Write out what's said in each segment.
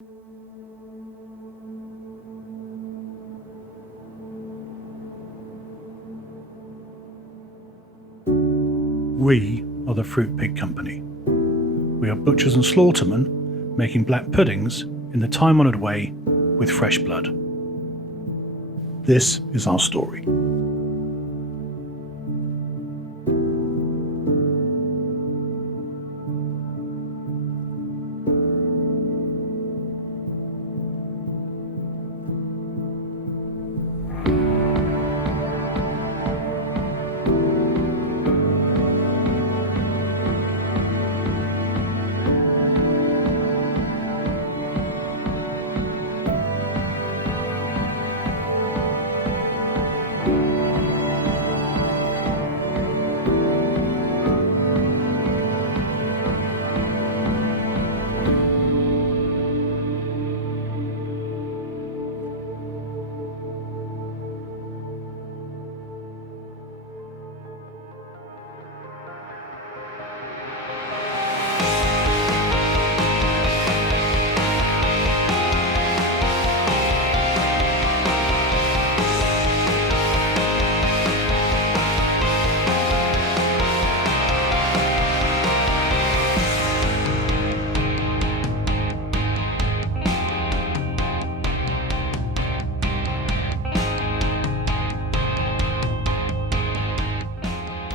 We are the Fruit Pig Company. We are butchers and slaughtermen making black puddings in the time-honoured way with fresh blood. This is our story.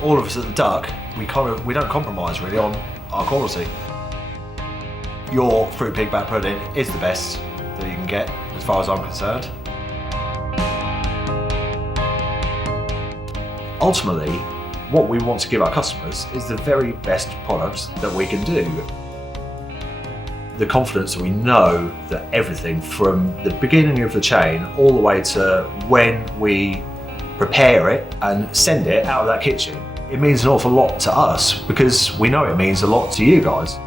All of us at the Duck, we don't compromise really on our quality. Your Fruit Pig back pudding is the best that you can get, as far as I'm concerned. Ultimately, what we want to give our customers is the very best product that we can do. The confidence that we know that everything from the beginning of the chain all the way to when we prepare it and send it out of that kitchen, it means an awful lot to us because we know it means a lot to you guys.